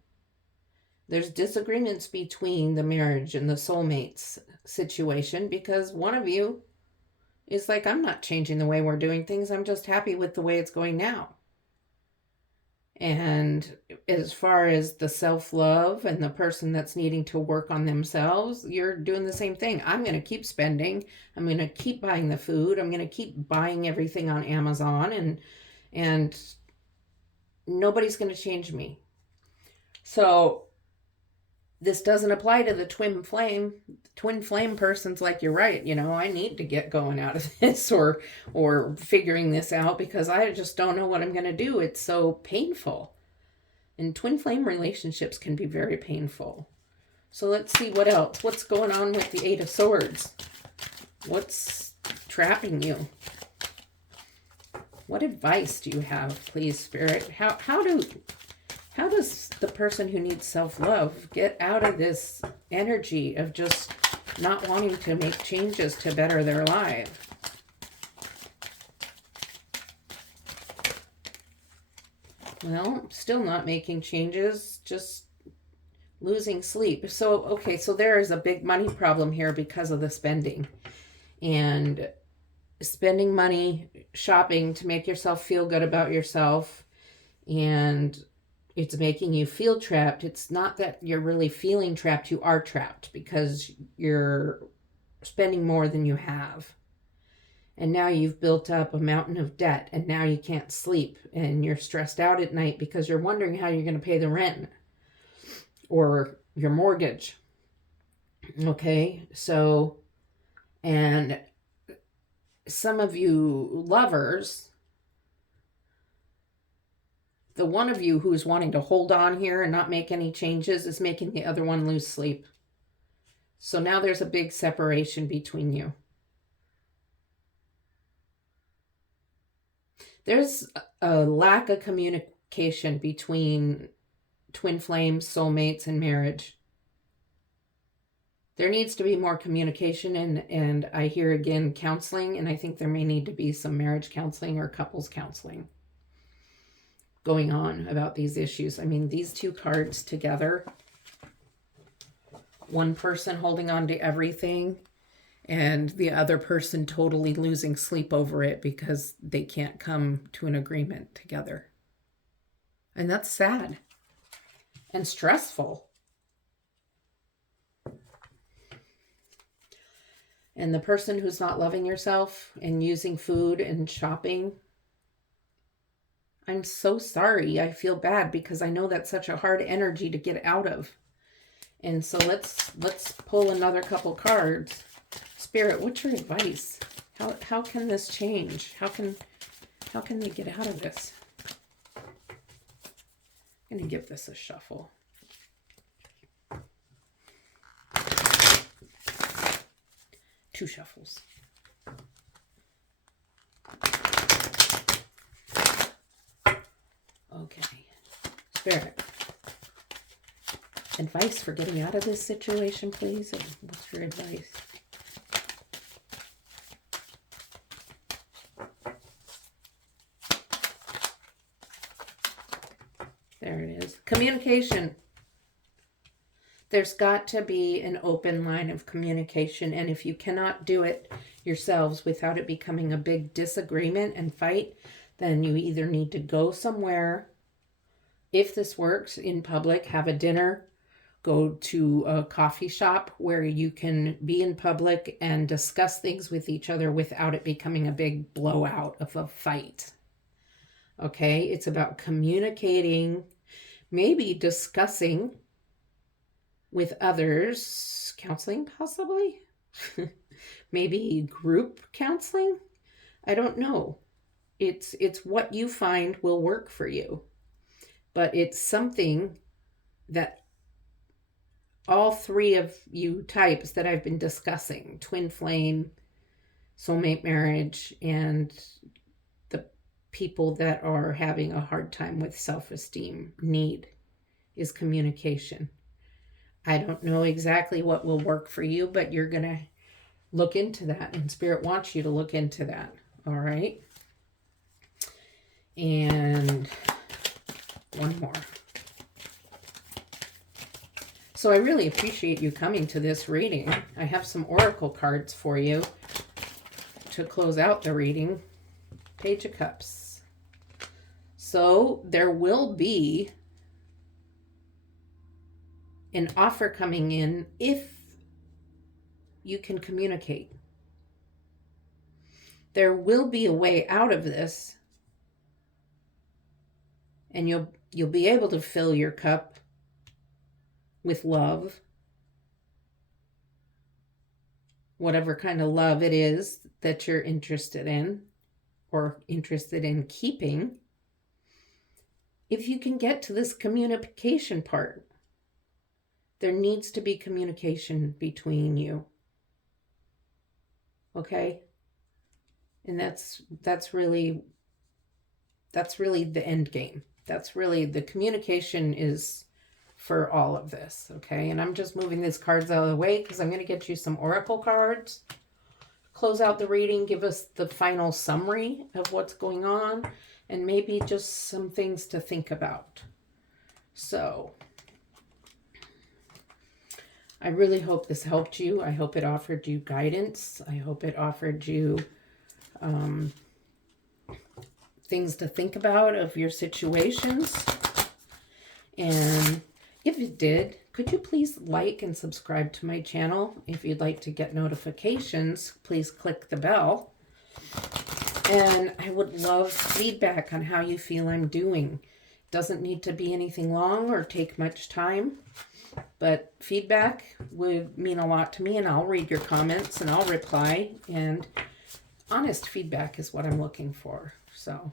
There's disagreements between the marriage and the soulmates situation because one of you is like, I'm not changing the way we're doing things. I'm just happy with the way it's going now. And as far as the self-love and the person that's needing to work on themselves, you're doing the same thing. I'm going to keep spending. I'm going to keep buying the food. I'm going to keep buying everything on Amazon, and nobody's going to change me. So this doesn't apply to the twin flame. Twin flame person's like, you're right. I need to get going out of this or figuring this out because I just don't know what I'm going to do. It's so painful. And twin flame relationships can be very painful. So let's see what else. What's going on with the 8 of Swords? What's trapping you? What advice do you have, please, Spirit? How does the person who needs self-love get out of this energy of just not wanting to make changes to better their life? Well, still not making changes, just losing sleep. So, okay, so there is a big money problem here because of the spending. And spending money, shopping to make yourself feel good about yourself, and it's making you feel trapped. It's not that you're really feeling trapped. You are trapped because you're spending more than you have. And now you've built up a mountain of debt, and now you can't sleep, and you're stressed out at night because you're wondering how you're going to pay the rent or your mortgage. Okay, so, and some of you lovers, the one of you who's wanting to hold on here and not make any changes is making the other one lose sleep. So now there's a big separation between you. There's a lack of communication between twin flames, soulmates, and marriage. There needs to be more communication, and I hear again counseling, and I think there may need to be some marriage counseling or couples counseling going on about these issues. I mean, these two cards together, one person holding on to everything and the other person totally losing sleep over it because they can't come to an agreement together. And that's sad and stressful. And the person who's not loving yourself and using food and shopping, I'm so sorry. I feel bad because I know that's such a hard energy to get out of. And so let's pull another couple cards. Spirit, what's your advice? How can this change? How can they get out of this? I'm going to give this a shuffle. Two shuffles. Okay. Spirit. Advice for getting out of this situation, please? What's your advice? There it is. Communication. There's got to be an open line of communication. And if you cannot do it yourselves without it becoming a big disagreement and fight, then you either need to go somewhere. If this works in public, have a dinner, go to a coffee shop where you can be in public and discuss things with each other without it becoming a big blowout of a fight. Okay, it's about communicating, maybe discussing with others, counseling possibly, maybe group counseling. I don't know. It's what you find will work for you, but it's something that all three of you types that I've been discussing, twin flame, soulmate marriage, and the people that are having a hard time with self-esteem need is communication. I don't know exactly what will work for you, but you're going to look into that, and Spirit wants you to look into that. All right. And one more. So I really appreciate you coming to this reading. I have some oracle cards for you to close out the reading. Page of Cups. So there will be an offer coming in if you can communicate. There will be a way out of this, and you'll be able to fill your cup with love, whatever kind of love it is that you're interested in or interested in keeping. If you can get to this communication part, there needs to be communication between you. Okay? And that's really the end game. That's really the communication is for all of this. Okay? And I'm just moving these cards out of the way because I'm going to get you some oracle cards. Close out the reading, give us the final summary of what's going on, and maybe just some things to think about. So I really hope this helped you. I hope it offered you guidance. I hope it offered you things to think about of your situations. And if it did, could you please like and subscribe to my channel? If you'd like to get notifications, please click the bell. And I would love feedback on how you feel I'm doing. Doesn't need to be anything long or take much time, but feedback would mean a lot to me, and I'll read your comments and I'll reply, and honest feedback is what I'm looking for. So,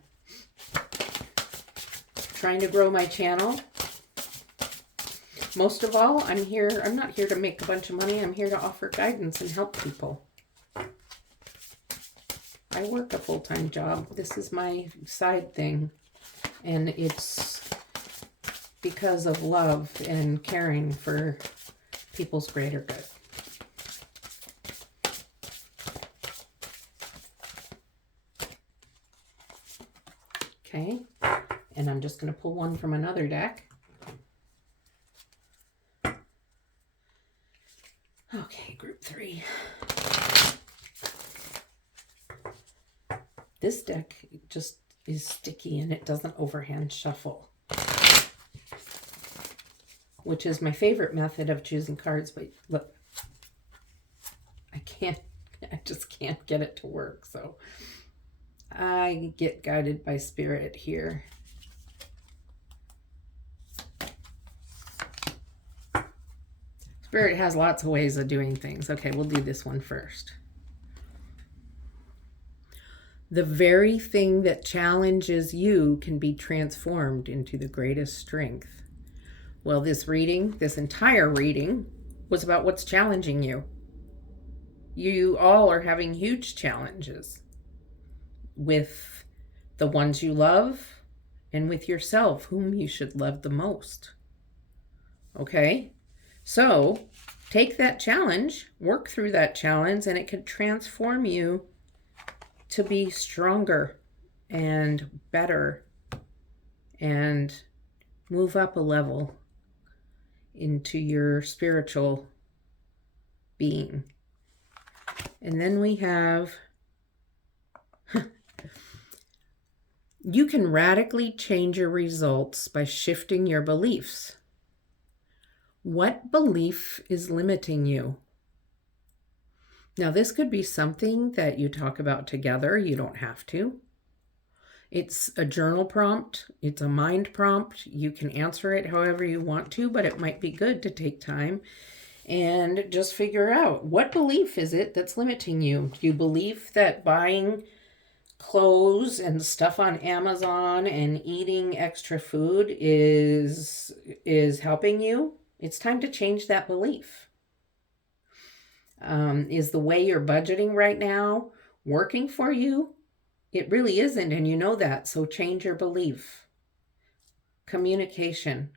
trying to grow my channel. Most of all, I'm not here to make a bunch of money. I'm here to offer guidance and help people. I work a full-time job. This is my side thing. And it's because of love and caring for people's greater good. Okay. And I'm just going to pull one from another deck. Okay, group 3. This deck just is sticky and it doesn't overhand shuffle, which is my favorite method of choosing cards, but look, I can't get it to work. So I get guided by Spirit here. Spirit has lots of ways of doing things. Okay, we'll do this one first. The very thing that challenges you can be transformed into the greatest strength. Well, this entire reading, was about what's challenging you. You all are having huge challenges with the ones you love and with yourself, whom you should love the most. Okay? So take that challenge, work through that challenge, and it can transform you to be stronger and better and move up a level into your spiritual being. And then we have, you can radically change your results by shifting your beliefs. What belief is limiting you? Now, this could be something that you talk about together. You don't have to. It's a journal prompt. It's a mind prompt. You can answer it however you want to, but it might be good to take time and just figure out, what belief is it that's limiting you? Do you believe that buying clothes and stuff on Amazon and eating extra food is helping you? It's time to change that belief. Is the way you're budgeting right now working for you? It really isn't, and you know that, so change your belief. Communication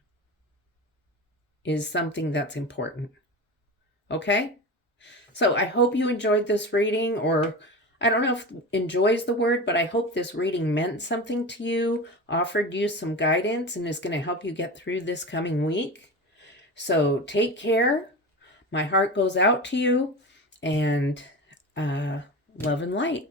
is something that's important. Okay? So I hope you enjoyed this reading, or I don't know if enjoys the word, but I hope this reading meant something to you, offered you some guidance, and is going to help you get through this coming week. So take care. My heart goes out to you, and love and light.